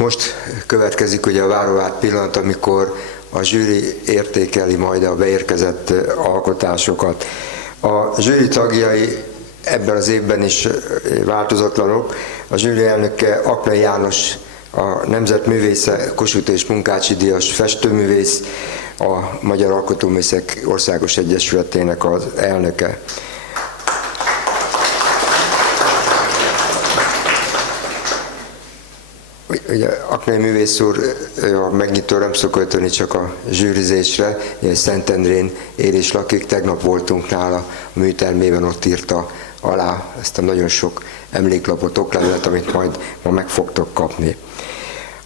Most következik ugye a váróvát pillanat, amikor a zsűri értékeli majd a beérkezett alkotásokat. A zsűri tagjai ebben az évben is változatlanok. A zsűri elnöke Aknai János, a Nemzetművésze Kossuth és Munkácsi díjas festőművész, a Magyar Alkotóművészek Országos Egyesületének az elnöke. Ugye Aknai művész úr a megnyitó nem szokott jönni csak a zsűrizésre, Szentendrén él és lakik, tegnap voltunk nála a műtermében, ott írta alá ezt a nagyon sok emléklapot, oklevelet, amit majd ma meg fogtok kapni.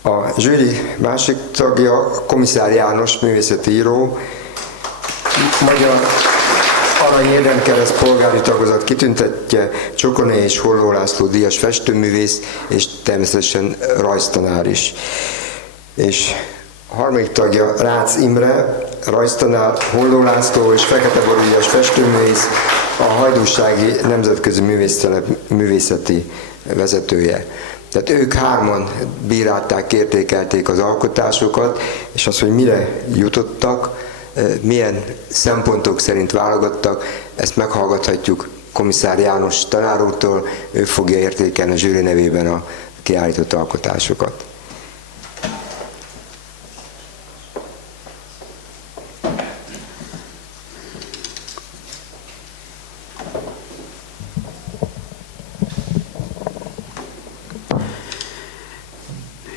A zsűri másik tagja Komisszár János, művészeti író, Magyar Arany Érdemkereszt polgári tagozat kitüntettje, Csokonai és Holló László díjas festőművész, és természetesen rajztanár is. És a harmadik tagja Rácz Imre, rajztanár, Holló László és Fekete Boru díjas festőművész, a Hajdúsági Nemzetközi Művésztelep művészeti vezetője. Tehát ők hárman bírálták, értékelték az alkotásokat, és az, hogy mire jutottak, milyen szempontok szerint válogattak, ezt meghallgathatjuk Komisszár János tanár úrtól, ő fogja értékelni a zsűri nevében a kiállított alkotásokat.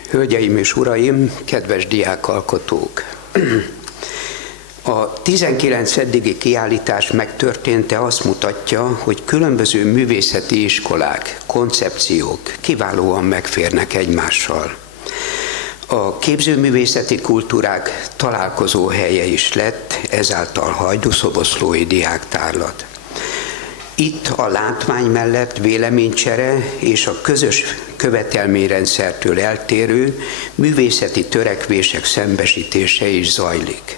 Hölgyeim és uraim, kedves diákalkotók! A 19 eddigi kiállítás megtörténte azt mutatja, hogy különböző művészeti iskolák, koncepciók kiválóan megférnek egymással. A képzőművészeti kultúrák találkozóhelye is lett, ezáltal hajdúszoboszlói diáktárlat. Itt a látvány mellett véleménycsere és a közös követelményrendszertől eltérő művészeti törekvések szembesítése is zajlik.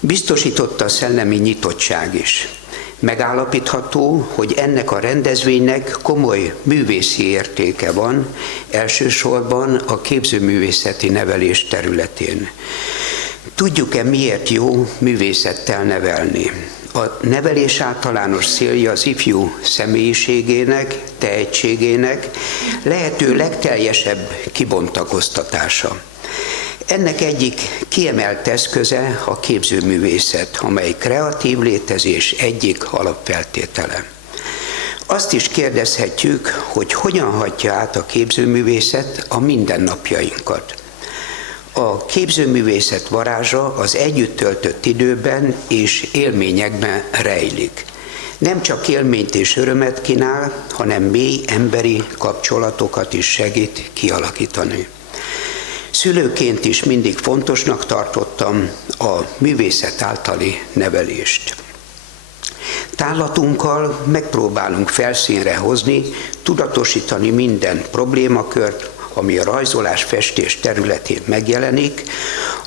Biztosította a szellemi nyitottság is. Megállapítható, hogy ennek a rendezvénynek komoly művészi értéke van, elsősorban a képzőművészeti nevelés területén. Tudjuk-e, miért jó művészettel nevelni? A nevelés általános célja az ifjú személyiségének, tehetségének lehető legteljesebb kibontakoztatása. Ennek egyik kiemelt eszköze a képzőművészet, amely kreatív létezés egyik alapfeltétele. Azt is kérdezhetjük, hogy hogyan hatja át a képzőművészet a mindennapjainkat. A képzőművészet varázsa az együtt töltött időben és élményekben rejlik. Nem csak élményt és örömet kínál, hanem mély emberi kapcsolatokat is segít kialakítani. Szülőként is mindig fontosnak tartottam a művészet általi nevelést. Tárlatunkkal megpróbálunk felszínre hozni, tudatosítani minden problémakört, ami a rajzolás, festés területén megjelenik,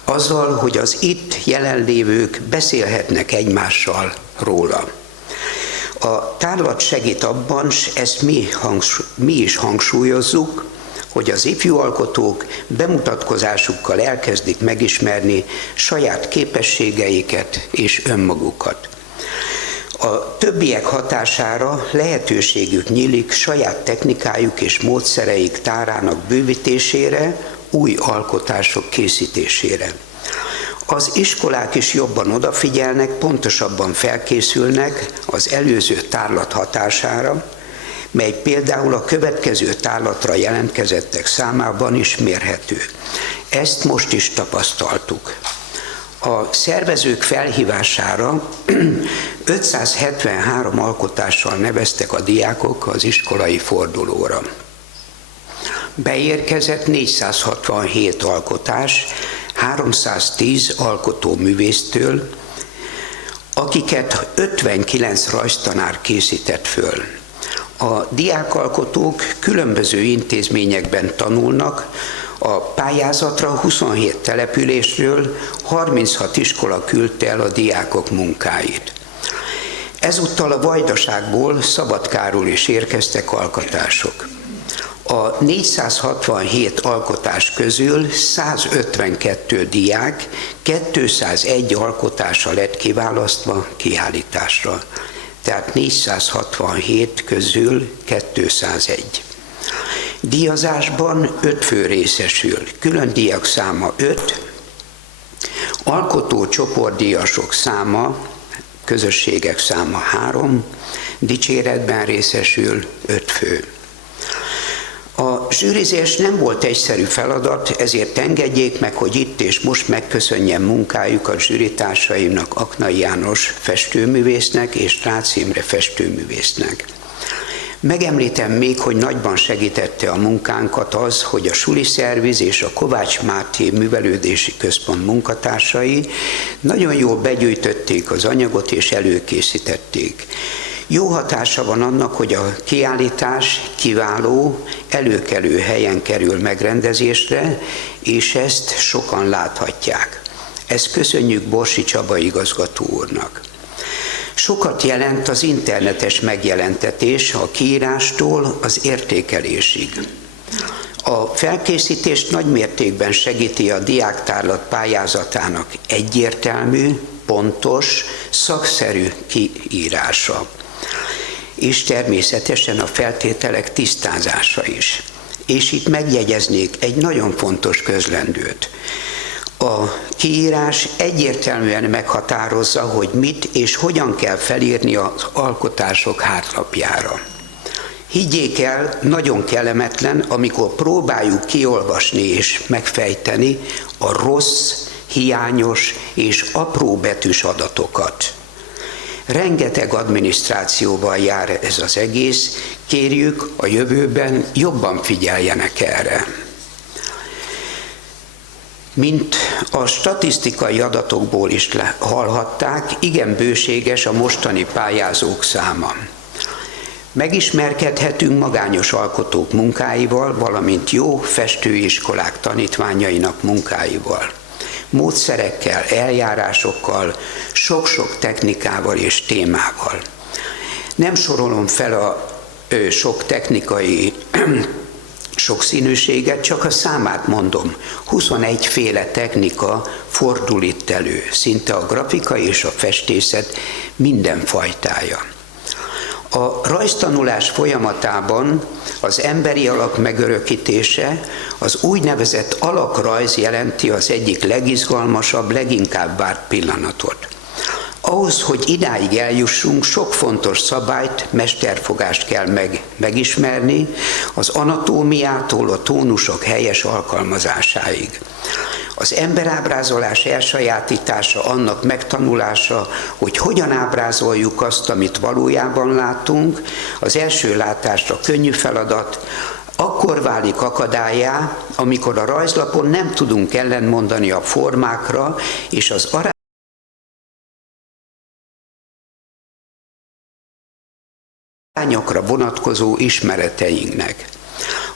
azzal, hogy az itt jelenlévők beszélhetnek egymással róla. A tárlat segít abban, és ezt mi is hangsúlyozzuk, hogy az ifjú alkotók bemutatkozásukkal elkezdik megismerni saját képességeiket és önmagukat. A többiek hatására lehetőségük nyílik saját technikájuk és módszereik tárának bővítésére, új alkotások készítésére. Az iskolák is jobban odafigyelnek, pontosabban felkészülnek az előző tárlat hatására, mely például a következő tárlatra jelentkezettek számában is mérhető. Ezt most is tapasztaltuk. A szervezők felhívására 573 alkotással neveztek a diákok az iskolai fordulóra. Beérkezett 467 alkotás, 310 alkotóművésztől, akiket 59 rajztanár készített föl. A diákalkotók különböző intézményekben tanulnak, a pályázatra 27 településről 36 iskola küldte el a diákok munkáit. Ezúttal a Vajdaságból, Szabadkáról is érkeztek alkotások. A 467 alkotás közül 152 diák 201 alkotása lett kiválasztva kiállításra. Tehát 467 közül 201. Díjazásban 5 fő részesül, külön díjak száma 5, alkotó csoportdíjasok száma, közösségek száma 3, dicséretben részesül 5 fő. A zsűrizés nem volt egyszerű feladat, ezért engedjék meg, hogy itt és most megköszönjem munkájukat zsűritársaimnak, Aknai János festőművésznek és Rácz Imre festőművésznek. Megemlítem még, hogy nagyban segítette a munkánkat az, hogy a Suli Szerviz és a Kovács Máté Művelődési Központ munkatársai nagyon jól begyűjtötték az anyagot és előkészítették. Jó hatása van annak, hogy a kiállítás kiváló, előkelő helyen kerül megrendezésre, és ezt sokan láthatják. Ezt köszönjük Borsi Csaba igazgató úrnak. Sokat jelent az internetes megjelentetés a kiírástól az értékelésig. A felkészítést nagymértékben segíti a diáktárlat pályázatának egyértelmű, pontos, szakszerű kiírása. És természetesen a feltételek tisztázása is. És itt megjegyeznék egy nagyon fontos közlendőt. A kiírás egyértelműen meghatározza, hogy mit és hogyan kell felírni az alkotások hátlapjára. Higgyék el, nagyon kellemetlen, amikor próbáljuk kiolvasni és megfejteni a rossz, hiányos és apróbetűs adatokat. Rengeteg adminisztrációval jár ez az egész, kérjük a jövőben jobban figyeljenek erre. Mint a statisztikai adatokból is hallhatták, igen bőséges a mostani pályázók száma. Megismerkedhetünk magányos alkotók munkáival, valamint jó festőiskolák tanítványainak munkáival. Módszerekkel, eljárásokkal, sok-sok technikával és témával. Nem sorolom fel a sok technikai sokszínűséget, csak a számát mondom. 21 féle technika fordul itt elő, szinte a grafika és a festészet minden fajtája. A rajztanulás folyamatában az emberi alak megörökítése, az úgynevezett alakrajz jelenti az egyik legizgalmasabb, leginkább várt pillanatot. Ahhoz, hogy idáig eljussunk, sok fontos szabályt, mesterfogást kell megismerni, az anatómiától a tónusok helyes alkalmazásáig. Az emberábrázolás elsajátítása, annak megtanulása, hogy hogyan ábrázoljuk azt, amit valójában látunk, az első látásra könnyű feladat, akkor válik akadályá, amikor a rajzlapon nem tudunk ellentmondani a formákra és az arányokra vonatkozó ismereteinknek.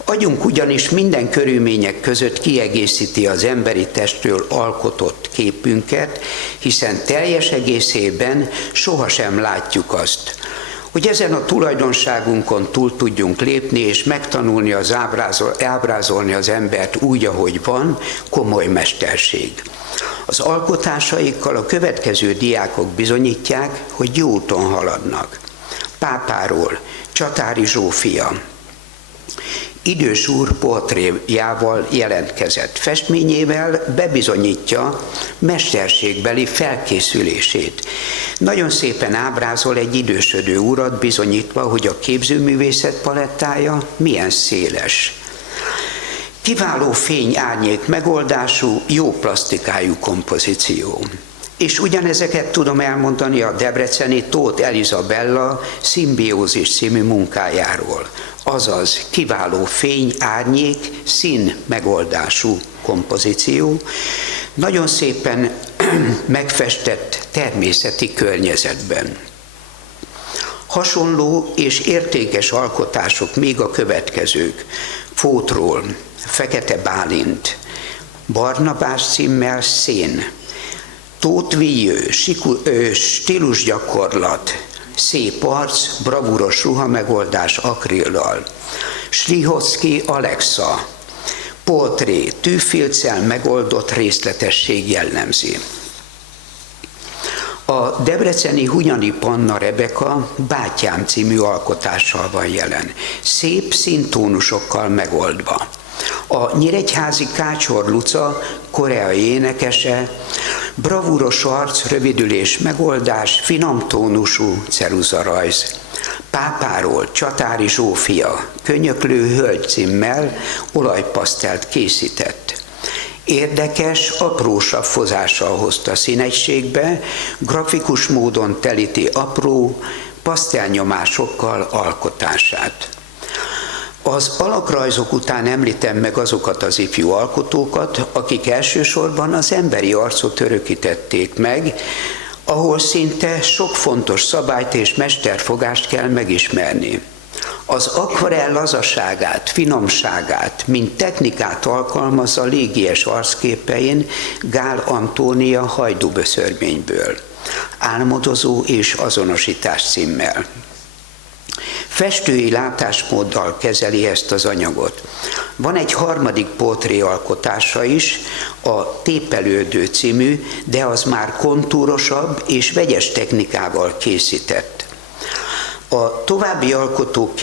Agyunk ugyanis minden körülmények között kiegészíti az emberi testről alkotott képünket, hiszen teljes egészében sohasem látjuk azt. Hogy ezen a tulajdonságunkon túl tudjunk lépni és megtanulni ábrázolni az embert úgy, ahogy van, komoly mesterség. Az alkotásaikkal a következő diákok bizonyítják, hogy jó úton haladnak. Pápáról Csatári Zsófia idős úr portréjával jelentkezett. Festményével bebizonyítja mesterségbeli felkészülését. Nagyon szépen ábrázol egy idősödő urat, bizonyítva, hogy a képzőművészet palettája milyen széles. Kiváló fény-árnyék megoldású, jó plasztikájú kompozíció. És ugyanezeket tudom elmondani a debreceni Tóth Elizabella Szimbiózis című munkájáról. Azaz kiváló fény-árnyék szín megoldású kompozíció, nagyon szépen megfestett természeti környezetben. Hasonló és értékes alkotások még a következők. Fótról Fekete Bálint, Barnabás címmel Szén, Tóth Vilyő, stílusgyakorlat, szép arc, bravúros ruhamegoldás akrillal. Slihotzky Alexa. Portré, tűfilccel megoldott részletesség jellemzi. A debreceni Hunyadi Panna Rebeka Bátyám című alkotással van jelen, szép színtónusokkal megoldva. A nyíregyházi Kácsor Luca, koreai énekese, bravúros arc, rövidülés, megoldás, finom tónusú ceruzarajz. Pápáról Csatári Zsófia, Könyöklő hölgy címmel olajpasztelt készített. Érdekes, apró saffozással hozta színegységbe, grafikus módon telíti apró, pasztelnyomásokkal alkotását. Az alakrajzok után említem meg azokat az ifjú alkotókat, akik elsősorban az emberi arcot örökítették meg, ahol szinte sok fontos szabályt és mesterfogást kell megismerni. Az akvarell lazaságát, finomságát, mint technikát alkalmazza légies arcképein Gál Antónia Hajdúböszörményből. Álmodozó és azonosítás címmel. Festői látásmóddal kezeli ezt az anyagot. Van egy harmadik portré alkotása is, a Tépelődő című, de az már kontúrosabb és vegyes technikával készített. A további alkotók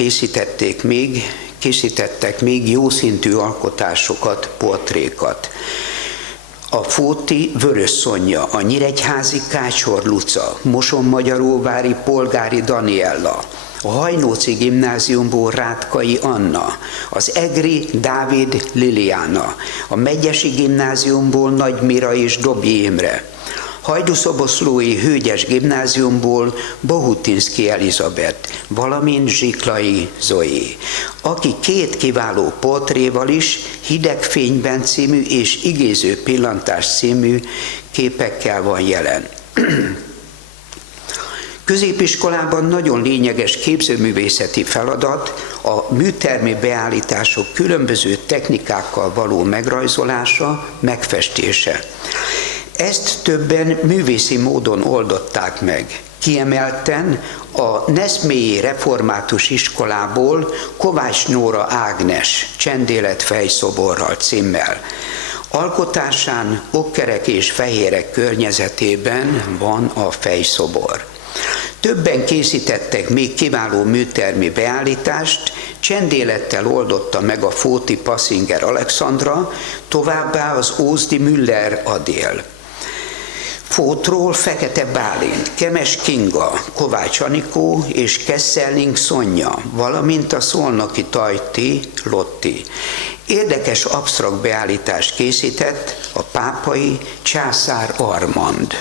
készítettek még jószintű alkotásokat, portrékat. A Fóti Vörös Szonya, a nyíregyházi Kácsor Luca, Mosonmagyaróvári Polgári Daniella, a Hajnóci Gimnáziumból Rátkai Anna, az Egri Dávid Liliana, a Megyesi Gimnáziumból Nagy Mira és Dobj Imre, Hajdúszoboszlói Hőgyes Gimnáziumból Bohutinszki Elizabeth, valamint Zsiklai Zoé, aki két kiváló portréval is, Hideg fényben című és Igéző pillantás című képekkel van jelen. Középiskolában nagyon lényeges képzőművészeti feladat a műtermi beállítások különböző technikákkal való megrajzolása, megfestése. Ezt többen művészi módon oldották meg. Kiemelten a Neszmélyi Református Iskolából Kovács Nóra Ágnes Csendélet fejszoborral címmel. Alkotásán okkerek és fehérek környezetében van a fejszobor. Többen készítettek még kiváló műtermi beállítást, csendélettel oldotta meg a Fóti Passzinger Alexandra, továbbá az Ózdi Müller Adél. Fótról Fekete Bálint, Kemes Kinga, Kovács Anikó és Kesszelning Szonya, valamint a szolnoki Tajti Lotti. Érdekes absztrakt beállítást készített a pápai Császár Armand.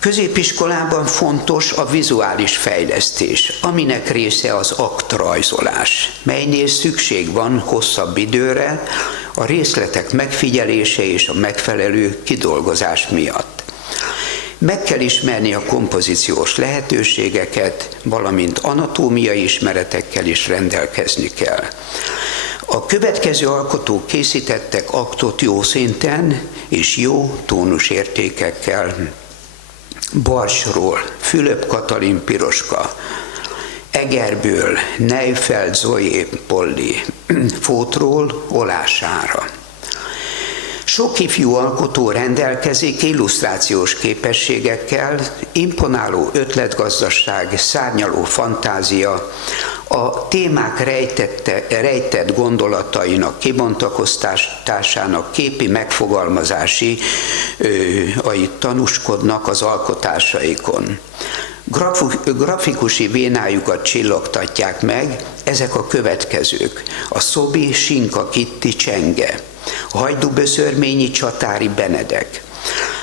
Középiskolában fontos a vizuális fejlesztés, aminek része az aktrajzolás, melynél szükség van hosszabb időre a részletek megfigyelése és a megfelelő kidolgozás miatt. Meg kell ismerni a kompozíciós lehetőségeket, valamint anatómiai ismeretekkel is rendelkezni kell. A következő alkotók készítettek aktot jó szinten és jó tónusértékekkel. Barsról Fülöp Katalin Piroska, Egerből Neifeld Zoé Polli, Fótról Olására. Sok ifjú alkotó rendelkezik illusztrációs képességekkel, imponáló ötletgazdaság, szárnyaló fantázia, a témák rejtett gondolatainak kibontakoztatásának képi megfogalmazási tanúskodnak az alkotásaikon. Grafikusi vénájukat csillogtatják meg ezek a következők: a Szobi Sinka Kitti Csenge, a Hajdúböszörményi Csatári Benedek,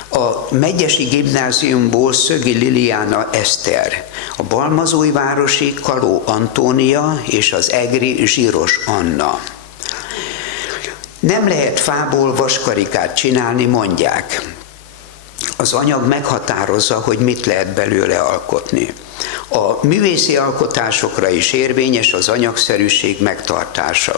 a Megyesi Gimnáziumból Szögi Liliana Eszter, a Balmazújvárosi Kaló Antónia és az Egri Zsíros Anna. Nem lehet fából vaskarikát csinálni, mondják. Az anyag meghatározza, hogy mit lehet belőle alkotni. A művészi alkotásokra is érvényes az anyagszerűség megtartása.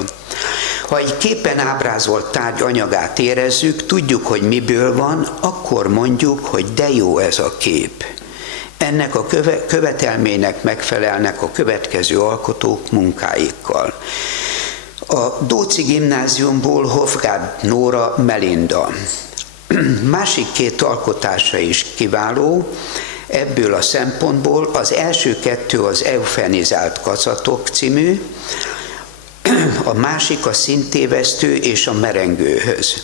Ha egy képen ábrázolt tárgy anyagát érezzük, tudjuk, hogy miből van, akkor mondjuk, hogy de jó ez a kép. Ennek a követelménynek megfelelnek a következő alkotók munkáikkal. A Dóczi Gimnáziumból Hofgárd Nóra Melinda. Másik két alkotása is kiváló, ebből a szempontból az első kettő az Eufemizált kacatok című, a másik a Színtévesztő és a Merengőhöz.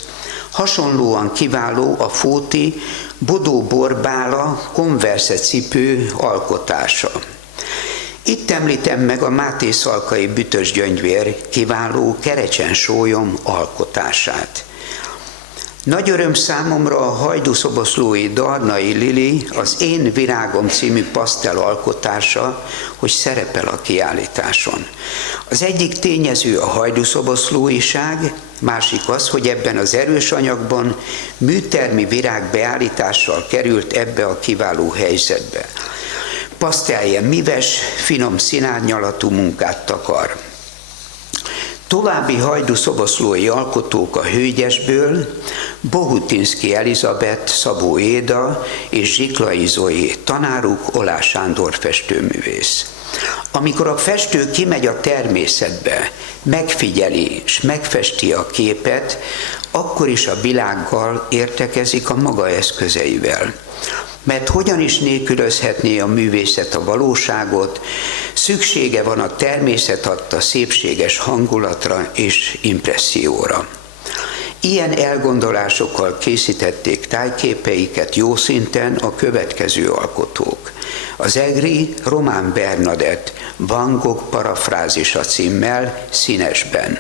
Hasonlóan kiváló a Fóti Bodó Borbála konverse cipő alkotása. Itt említem meg a Máté Szalkai Bütös Gyöngyvér kiváló Kerecsen-sólyom alkotását. Nagy öröm számomra a hajdúszoboszlói Darnai Lili az Én virágom című pasztel alkotása, hogy szerepel a kiállításon. Az egyik tényező a hajdúszoboszlóiság, másik az, hogy ebben az erős anyagban műtermi virág beállítással került ebbe a kiváló helyzetbe. Pasztelje mives, finom színárnyalatú munkát takar. További hajdúszoboszlói alkotók a Hőgyesből, Bohutinszky Elizabeth, Szabó Éda és Zsiklai Zoé, tanáruk Olá Sándor festőművész. Amikor a festő kimegy a természetbe, megfigyeli és megfesti a képet, akkor is a világgal értekezik a maga eszközeivel. Mert hogyan is nélkülözhetné a művészet a valóságot, szüksége van a természet adta szépséges hangulatra és impresszióra. Ilyen elgondolásokkal készítették tájképeiket jó szinten a következő alkotók. Az egri Román Bernadett Van Gogh parafrázisa címmel színesben.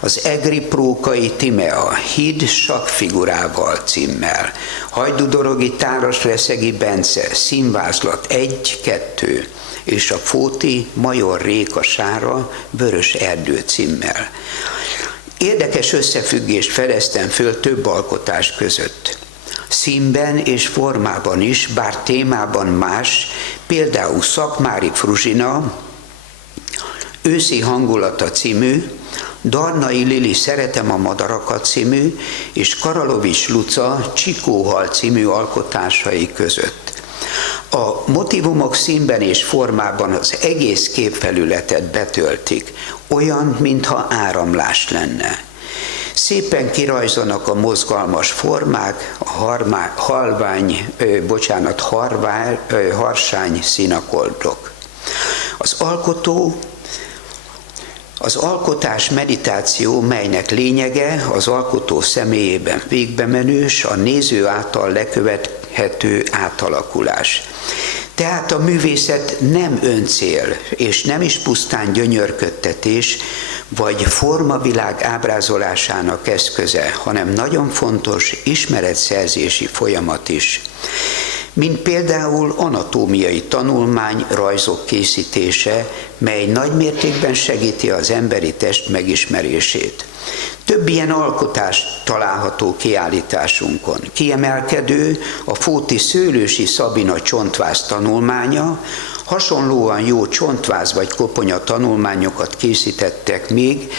Az egri Prókai Timea Híd sakkfigurával címmel. Hajdúdorogi Tárosleszegi Bence Színvázlat 1-2 és a Fóti Major Réka Sára Vörös Erdő címmel. Érdekes összefüggést fedeztem föl több alkotás között. Színben és formában is, bár témában más, például Szakmári Fruzsina Őszi hangulata című, Darnai Lili Szeretem a madarakat című és Karalovics Luca Csikóhal című alkotásai között. A motívumok színben és formában az egész képfelületet betöltik, olyan, mintha áramlás lenne. Szépen kirajzolnak a mozgalmas formák, harsány színakoldok. Az alkotás meditáció, melynek lényege az alkotó személyében végbemenős, a néző által lekövethető átalakulás. Tehát a művészet nem öncél, és nem is pusztán gyönyörködtetés, vagy formavilág ábrázolásának eszköze, hanem nagyon fontos ismeretszerzési folyamat is. Mint például anatómiai tanulmány, rajzok készítése, mely nagymértékben segíti az emberi test megismerését. Több ilyen alkotás található kiállításunkon. Kiemelkedő a Fóti Szőlősi Szabina csontváz tanulmánya, hasonlóan jó csontváz vagy koponya tanulmányokat készítettek még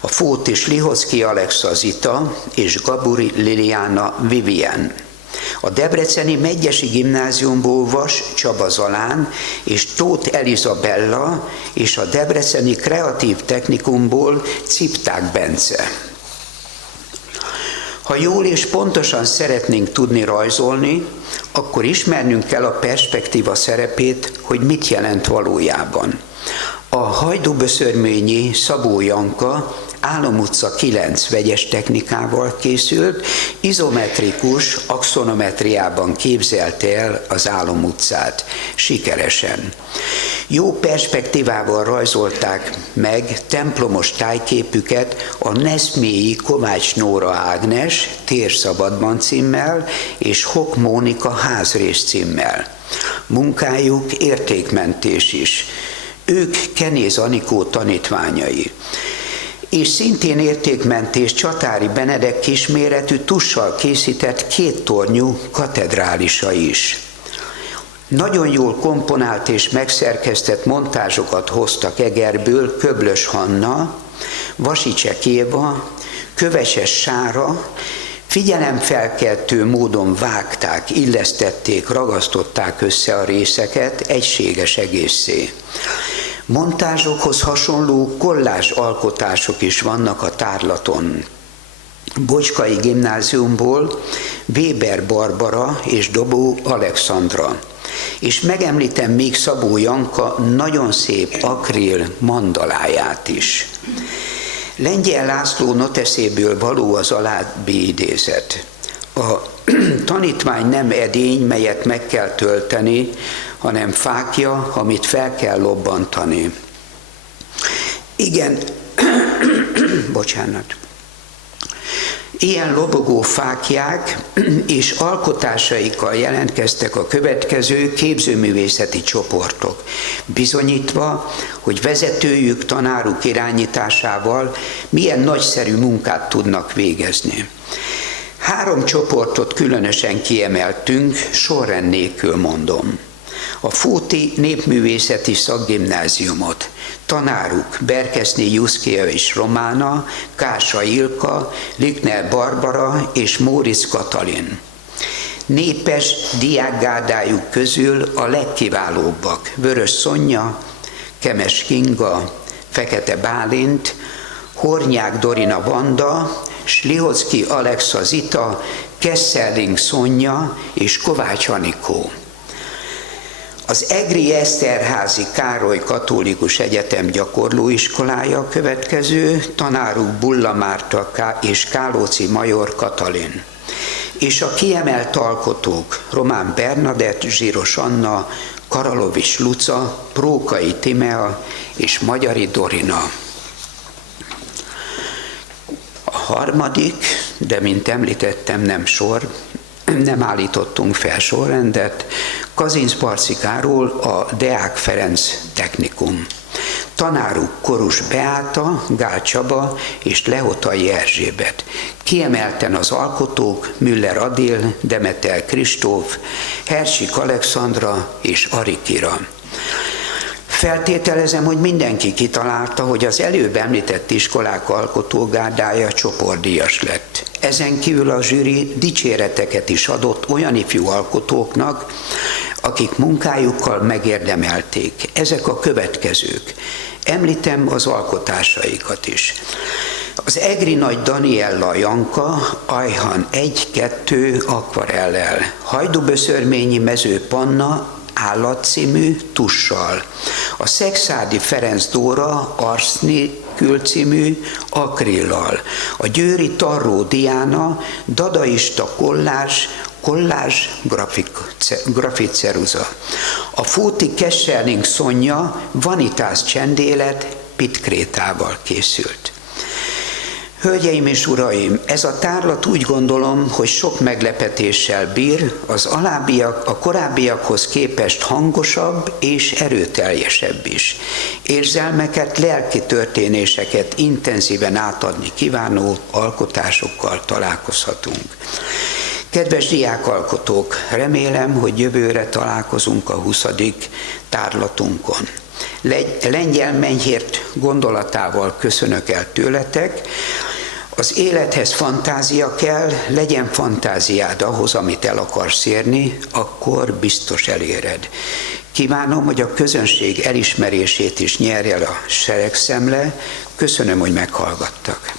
a Fóti Slihocki Alexa Zita és Gaburi Liliana Vivien. A debreceni Medgyesi Gimnáziumból Vas Csaba Zalán és Tóth Elizabella és a debreceni Kreatív Technikumból Cipták Bence. Ha jól és pontosan szeretnénk tudni rajzolni, akkor ismernünk kell a perspektíva szerepét, hogy mit jelent valójában. A hajdúböszörményi Szabó Janka Álom utca 9 vegyes technikával készült, izometrikus axonometriában képzelte el az Álom utcát sikeresen. Jó perspektívával rajzolták meg templomos tájképüket a Neszmélyi Kovács Nóra Ágnes Térszabadban címmel és Hok Mónika Házrész címmel. Munkájuk értékmentés is. Ők Kenéz Anikó tanítványai. És szintén értékmentés Csatári Benedek kisméretű tussal készített kéttornyú katedrálisa is. Nagyon jól komponált és megszerkesztett montázsokat hoztak Egerből Köblös Hanna, Vasicsek Éva, Köveses Sára, Figyelemfelkeltő módon vágták, illesztették, ragasztották össze a részeket egységes egészé. Montázsokhoz hasonló kollázs alkotások is vannak a tárlaton. Bocskai Gimnáziumból Weber Barbara és Dobó Alexandra. És megemlítem még Szabó Janka nagyon szép akril mandaláját is. Lengyel László noteszéből való az alábbi idézet. A tanítvány nem edény, melyet meg kell tölteni, hanem fákja, amit fel kell lobbantani. Igen, bocsánat. Ilyen lobogó fáklyák és alkotásaikkal jelentkeztek a következő képzőművészeti csoportok, bizonyítva, hogy vezetőjük, tanáruk irányításával milyen nagyszerű munkát tudnak végezni. 3 csoportot különösen kiemeltünk, sorrend nélkül mondom. A Fóti Népművészeti Szakgimnáziumot, tanáruk Berkeszné Juszkia és Romána, Kársa Ilka, Likner Barbara és Móricz Katalin. Népes diákgárdájuk közül a legkiválóbbak Vörös Szonya, Kemes Kinga, Fekete Bálint, Hornyák Dorina Vanda, Slihocki Alexa Zita, Kesselring Szonya és Kovács Anikó. Az Egri Eszterházi Károly Katolikus Egyetem gyakorlóiskolája a következő, tanáruk Bulla Márta és Kálóci Major Katalin. És a kiemelt alkotók Román Bernadett, Zsíros Anna, Karalovics Luca, Prókai Timea és Magyari Dorina. A harmadik, de mint említettem, nem állítottunk fel sorrendet, Kazincbarci Károly, a Deák Ferenc Technikum. Tanáruk Korus Beáta, Gál Csaba és Lehotai Erzsébet. Kiemelten az alkotók Müller Adél, Demeter Kristóf, Hersik Alexandra és Arikira. Feltételezem, hogy mindenki kitalálta, hogy az előbb említett iskolák alkotógárdája csoportdíjas lett. Ezen kívül a zsűri dicséreteket is adott olyan ifjú alkotóknak, akik munkájukkal megérdemelték. Ezek a következők. Említem az alkotásaikat is. Az Egri Nagy Daniella Janka, Ajhan 1-2 akvarellel, Hajdúböszörményi Mező Panna, Állat című tussal, a Szexádi Ferenc Dóra Arsznélkül című akrillal, a Győri Tarró Diana dadaista kollázs grafitceruza, a Fóti Kesselring Szonya Vanitas csendélet pitkrétával készült. Hölgyeim és uraim, ez a tárlat úgy gondolom, hogy sok meglepetéssel bír, az alábbiak a korábbiakhoz képest hangosabb és erőteljesebb is. Érzelmeket, lelki történéseket intenzíven átadni kívánó alkotásokkal találkozhatunk. Kedves diákalkotók, remélem, hogy jövőre találkozunk a 20. tárlatunkon. Lengyel Menyhért gondolatával köszönök el tőletek. Az élethez fantázia kell, legyen fantáziád ahhoz, amit el akarsz érni, akkor biztos eléred. Kívánom, hogy a közönség elismerését is nyerje el a seregszemle. Köszönöm, hogy meghallgattak.